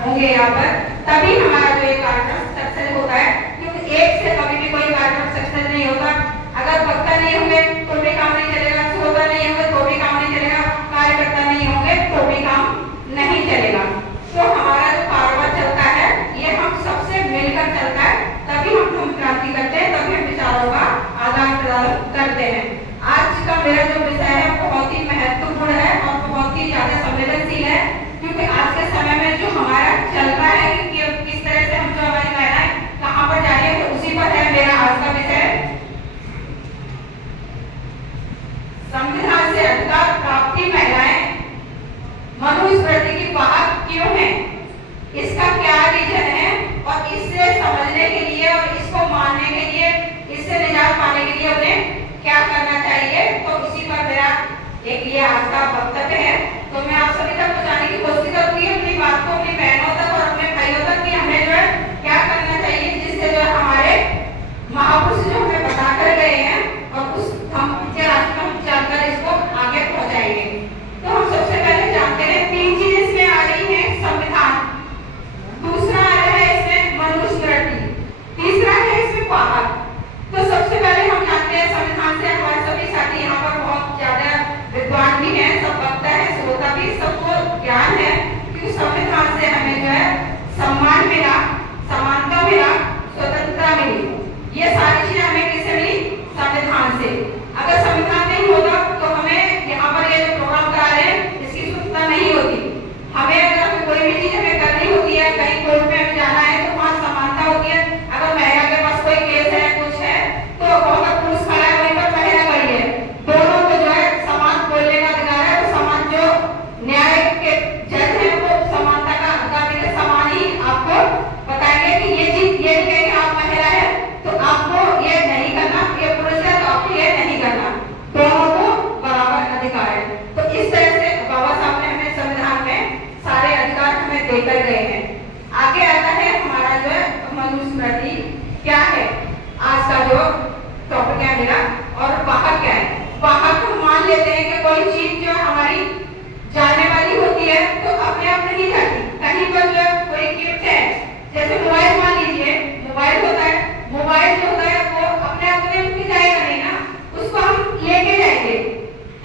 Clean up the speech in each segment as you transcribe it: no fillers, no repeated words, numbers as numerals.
होंगे यहाँ पर, तभी हमारा जो ये कार्यक्रम सक्सेस होता है। क्योंकि एक से कभी भी कोई कार्यक्रम सक्सेस नहीं होता। अगर वक्ता नहीं होंगे तो भी काम नहीं चलेगा, श्रोता नहीं होंगे तो भी काम नहीं चलेगा, कार्यकर्ता नहीं होंगे तो भी काम नहीं चलेगा। तो हमारा जो कारोबार चलता है ये हम सबसे मिलकर चलता है, तभी हम क्रांति करते हैं, तभी हम विचारों का आदान प्रदान करते हैं। आज का मेरा जो विषय है बहुत ही महत्वपूर्ण है और बहुत ही ज्यादा संवेदनशील है, क्योंकि आज के समय में जो हमारा चल रहा है कि किस तरह से हम जो हमारी महिलाएं कहाँ पर जा रही है, तो उसी पर है मेरा आज का विषय। संविधान से अधिकार प्राप्ति महिलाएं मनुस्मृति की वाहक क्यों है, इसका क्या रीजन है, और इसे समझने के लिए और इसको मानने के लिए, इससे निजात पाने के लिए उन्हें क्या करना चाहिए, तो इसी पर मेरा एक ये आज का वक्तव्य है। तो मैं आप सभी तक पहुंचाने की कोशिश करूंगी अपनी बात को, अपनी बहनों तक और अपने भाइयों तक कि हमें जो है क्या करना चाहिए, जिससे जो है हमारे महापुरुष जो हमें बता कर गए हैं और उस हम रास्ते में चलकर इसको आगे पहुंचाएंगे। तो हम सबसे पहले जानते हैं 3 चीजें इसमें आ रही है, संविधान, दूसरा आ रहा है इसमें मनुस्मृति, तीसरा है इसमें वाहक। तो सबसे पहले हम जानते हैं संविधान से, हमारे सभी साथी यहाँ पर बहुत ज्यादा विद्वान भी हैं, सब वक्ता है, श्रोता भी, सबको ज्ञान है कि संविधान से हमें जो है सम्मान मिला, समानता मिला, स्वतंत्रता मिली। ये सारी चीजें हमें किससे मिली? संविधान से। अगर संविधान नहीं होता तो हमें यहाँ पर ये जो प्रोग्राम करा रहे हैं इसकी सुविधा नहीं होती। हमें अगर कोई भी चीज हमें करनी होती है, कहीं कोर्ट में जाना है तो वहाँ समानता होती है। अगर महिला के पास कोई केस है, कुछ है, तो वहाँ पर पुरुष खड़ा है, वहीं पर महिला खड़ी है, दोनों को जो है समान बोलने का अधिकार है, तो समान जो न्याय के जज है वो समानता का अधिकार देंगे, समान ही आपको बताएंगे कि ये चीज, ये नहीं कहेंगे आप महिला है तो आपको ये नहीं करना, ये पुरुष है तो आपको ये नहीं करना, दोनों को बराबर अधिकार है। तो इस तरह से बाबा साहब ने हमें संविधान में सारे अधिकार हमें देकर गए हैं। आगे आता है हमारा जो है मनुस्मृति क्या है, आज का जो टॉपिक है मेरा, और वाहक क्या है। वाहक हम मान लेते हैं कि कोई चीज जो हमारी जाने वाली होती है तो अपने आप नहीं जाती, कहीं पर जो कोई गिफ्ट है, जैसे मोबाइल मान लीजिए, मोबाइल होता है, मोबाइल जो होता है वो अपने आप में जाएगा नहीं ना, उसको हम लेके जाएंगे,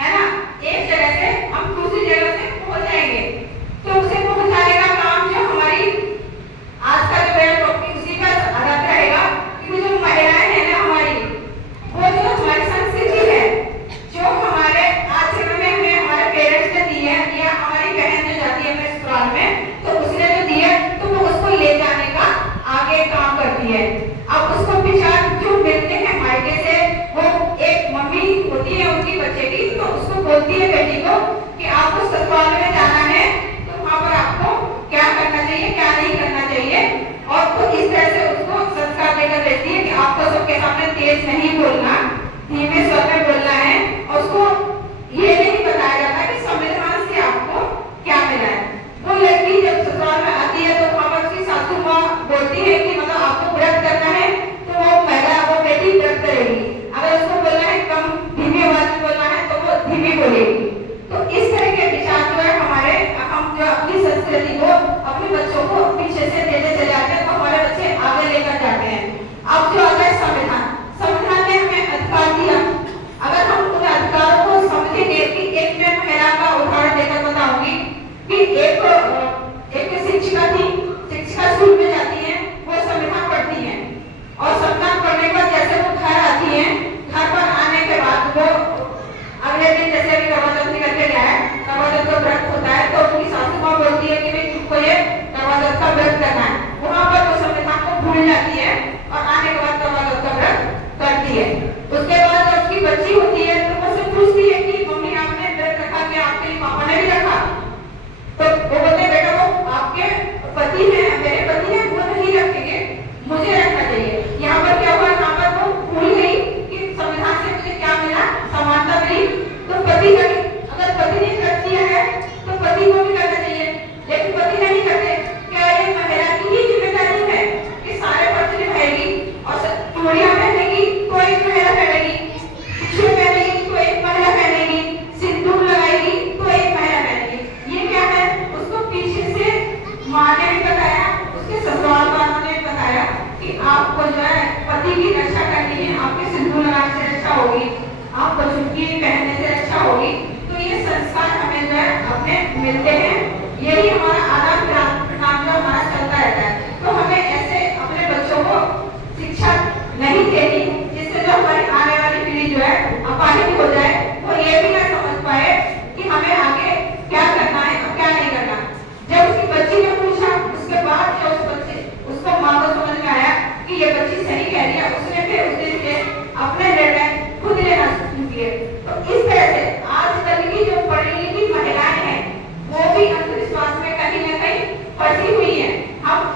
है ना, एक जगह से हम दूसरी जगह से पहुंच जाएंगे। तो उसे पहुंचाने का काम जो हमारी आज का जो मेरा टॉपिक उसी पर आधारित रहेगा, क्योंकि जो महिलाएं हैं ना हमारी, वो जो हमारी संस्कृति है, जो हमारे आज के समय में हमारे पेरेंट्स ने दी है, या हमारी बहन जो जाती है अपने ससुराल में तो उसने जो दी है तो वो उसको ले जाने का आगे काम करती है। अब उसको विचार जो मिलते हैं मायके से, वो एक मम्मी होती है उनकी बच्चे की, तो उसको बोलती है बेटी को कि आपको ससुराल में जाना है तो वहाँ पर आपको क्या करना चाहिए, क्या नहीं करना चाहिए, और तो इस तरह से उसको संस्कार देकर देती है कि आपको सबके सामने तेज नहीं बोलना, धीमे स्वर में बोलना है, और उसको ये नहीं बताया जाता कि संविधान से आपको क्या मिला है। वो लड़की जब ससुराल में आती है तो वहाँ पर उसकी सासू माँ बोलती है कि मतलब आपको व्रत करना है, तो वो महिला, वो बेटी व्रत करेगी। अगर उसको बोलना है कम धीमी आवाज में बोलना है तो वो धीमी बोलेगी। तो इस तरह के विचार जो है हमारे, हम जो अपनी संस्कृति को अपने बच्चों को पीछे से देते चले जाते हैं, तो हमारे बच्चे आगे लेकर जाते हैं। अब जो आता है संविधान, संविधान ने हमें अधिकार दिया। अगर हम उन अधिकारों को समझेंगे कि एक मैं महिला का उदाहरण देकर बताऊंगी कि एक शिक्षिका थी, शिक्षिका स्कूल में जाती है, वो संविधान पढ़ती है, और संविधान पढ़ने के बाद जैसे वो घर आती है, घर पर आने के बाद वो अगले दिन जैसे अभी करवा चौथ निकल के गया है, करवा चौथ का व्रत होता है, तो उनकी सासू माँ बोलती है कि भाई में मिलते हैं। यही हमारा आदान प्रदान जो हमारा चलता रहता है। तो हमें ऐसे अपने बच्चों को शिक्षा नहीं देनी जिससे जो हमारी आने वाली पीढ़ी जो है अपाहिज हो जाए, वो ये भी ना समझ पाए कि हमें आगे क्या करना है और क्या नहीं करना। जब उसकी बच्ची ने पूछा, उसके बाद जब उस बच्चे उसको माँ को समझ में आया कि ये बच्ची सही कह रही है, उसने फिर उस दिन से अपने निर्णय खुद लेना शुरू किए। तो इस तरह से आजकल की जो पढ़ी लिखी महिलाएं हैं वो भी अंधविश्वास में कहीं ना कहीं फंसी हुई है। हम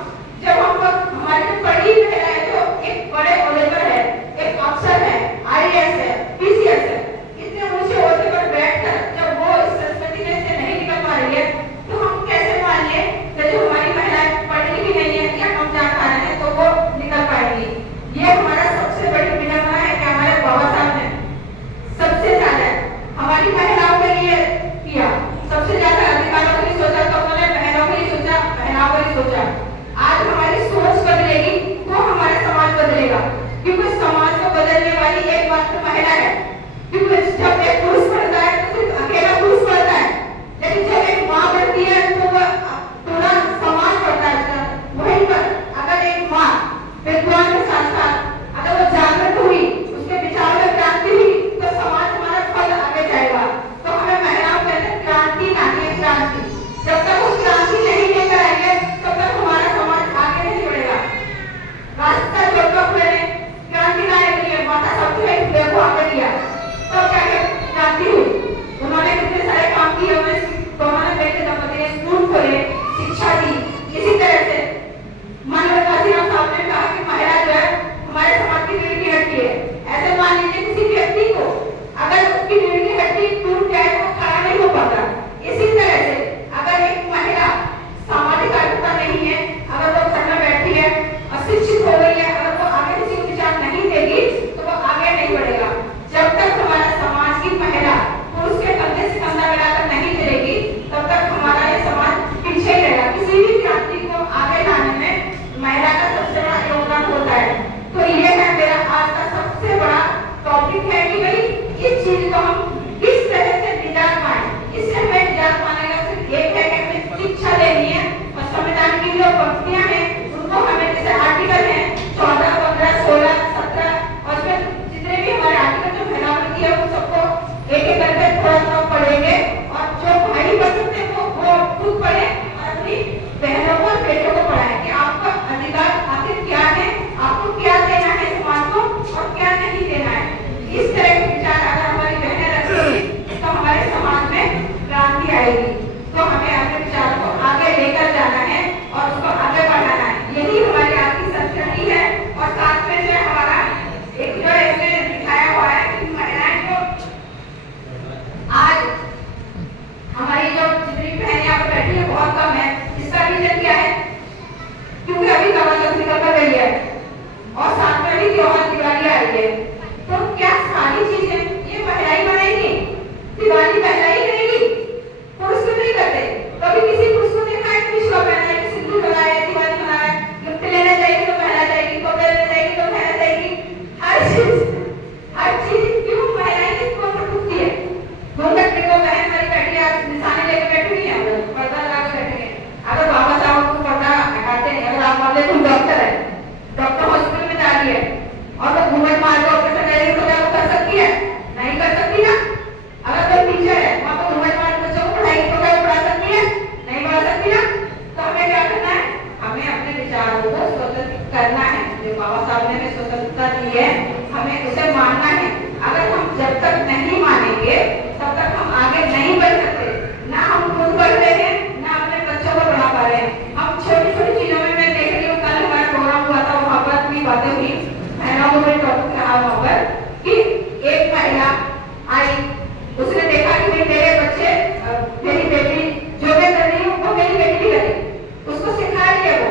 हमारी जो पढ़ी महिलाएं जो एक बड़े ओहदे पर है, एक अफसर है, IAS है, PCS है, इतने ऊंचे ओहदे पर बैठकर जब वो इस संस्कृति में से नहीं निकल पा रही है, तो हम कैसे मान लें कि जो हमारी महिलाएं पढ़ी लिखी नहीं है या हम जा पा रहे हैं तो वो निकल पाएंगी। ये हमारा सबसे बड़ी विडंबना है कि हमारे बाबा साहब ने सबसे ज्यादा हमारी महिलाओं के लिए किया, सबसे ज्यादा अधिकारों के लिए सोचा, तो उन्होंने बहनों के लिए सोचा, बहनों के लिए सोचा। आज हमारी सोच बदलेगी तो हमारा समाज बदलेगा, क्योंकि समाज को बदलने वाली एकमात्र महिला है। क्योंकि जब एक पुरुष पढ़ता है तो सिर्फ अकेला पुरुष पढ़ता है, लेकिन जब एक माँ पढ़ती है तो वह पूरा समाज पढ़ता है। वहीं पर अगर एक माँ विद्वान के साथ साथ अगर वो जागृत हुई, उसके विचार में क्रांति हुई, तो समाज हमारा फल आगे जाएगा। तो हमें महिलाओं के अंदर क्रांति लानी है, क्रांति। जब तक वो क्रांति नहीं लेकर आएंगे तब तक हमारा समाज आगे नहीं बढ़ेगा। रास्ता जोड़कर मैंने क्रांति लाने के लिए माता सावित्री को आगे दिया, तो क्या क्रांति हुई। उन्होंने कितने सारे काम किए, उन्होंने बेटे दंपति ने स्कूल खोले, शिक्षा दी। इसी तरह से मानव काशीराम साहब ने कहा कि महिला जो है हमारे समाज की रीढ़ की हड्डी है। ऐसे मान लीजिए किसी व्यक्ति को अगर उसकी रीढ़ की हड्डी टूट जाए तो खड़ा नहीं हो पाता। इसी तरह से अगर एक महिला सामाजिक कार्यकर्ता नहीं है, अगर वो घर में बैठी है, अशिक्षित हो गई है, अगर वो आगे किसी को विचार नहीं देगी तो वो आगे नहीं बढ़ेगा। जब तक हमारा समाज की महिला पुरुष के कंधे से कंधा मिलाकर नहीं चलेगी तब तक हमारा ये समाज पीछे ही रहेगा। किसी भी क्रांति को आगे लाने में महिला का सबसे बड़ा योगदान होता है। तो ये है मेरा आज का सबसे बड़ा टॉपिक है कि भाई इस चीज को हम किस तरह से निजात पाए। इससे हमें निजात पाने का सिर्फ एक है कि हमें शिक्षा लेनी है और संविधान की जो पंक्तियां हैं उनको हमें, जैसे आर्टिकल है 14, 15, 16, 17 और फिर जितने भी हमारे आर्टिकल जो महिलाओं की है उन सबको एक एक करके थोड़ा थोड़ा पढ़ेंगे और जो भाई बहन हैं वो खुद पढ़े और अपनी बहनों को बेटों को पढ़ाएं कि आपका अधिकार आखिर क्या है, आपको क्या देना है समाज को और क्या नहीं देना है। इस तरह के विचार अगर हमारी बहनें रखेंगी तो हमारे समाज में क्रांति आएगी। तो हमें अपने विचारों को आगे लेकर जाना है और उसको आगे बढ़ाना है। यही हमारी आज की संस्कृति है। और साथ में जो हमारा एक जो इसमें दिखाया हुआ है कि महिलाएं जो आज हमारी जो जितनी बहनें यहाँ पर बैठी है बहुत कम है। इसका रीजन क्या है? क्योंकि अभी नवरात्र निकल कर गई है और साथ में भी त्योहार दिवाली आ रही है। तो क्या सारी चीजें ये महिला ही बनाएंगी? दिवाली महिला ही करेगी, पुरुष तो नहीं करते। कभी किसी पुरुष को देखा है कि विश्वा पहना है, सिंदूर लगाया है, दिवाली मना है, गिफ्ट लेने जाएगी तो महिला जाएगी, कपड़े लेने जाएगी तो महिला जाएगी। हर चीज क्यों महिलाएं किसको उठती है? घूंघट देखो, बहन हमारी बैठी है, निशानी लेकर बैठी हुई है, पर्दा लगा कर बैठी है। अगर बाबा साहब को पर्दा हटाते हैं, अगर आप मान लें तुम डॉक्टर है, डॉक्टर हॉस्पिटल में जा रही है और वो घूंघट मार के ऑपरेशन ले रही है तो क्या वो कर सकती है? नहीं कर सकती ना। अगर कोई टीचर है वहां पर घूंघट मार के बच्चों को पढ़ाई तो क्या पढ़ा सकती है? नहीं पढ़ा सकती ना। तो हमें क्या करना है? हमें अपने विचारों को स्वतंत्र करना है। जो बाबा साहब ने हमें स्वतंत्रता दी है हमें उसे मानना है। अगर हम जब तक नहीं मानेंगे तब तक हम आगे नहीं बढ़ सकते। ना हम खुद बढ़ रहे हैं ना अपने बच्चों को बढ़ा पा रहे हैं। हम छोटी छोटी चीजों में, मैं देख रही हूँ कल हमारा प्रोग्राम हुआ था, वहां पर भी बातें हुई, महिलाओं को कोई टॉपिक रहा वहां पर कि एक महिला आई, उसने देखा कि भाई मेरे बच्चे, मेरी बेटी जो मैं कर रही हूँ वो मेरी बेटी भी करे। उसको सिखा रही है वो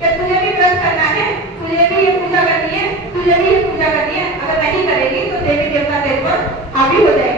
कि तुझे भी व्रत करना है, तुझे भी ये पूजा करनी है, तुझे भी ये पूजा करनी है। अगर नहीं करेगी तो देवी देवता तेरे पर हावी हो जाएगी।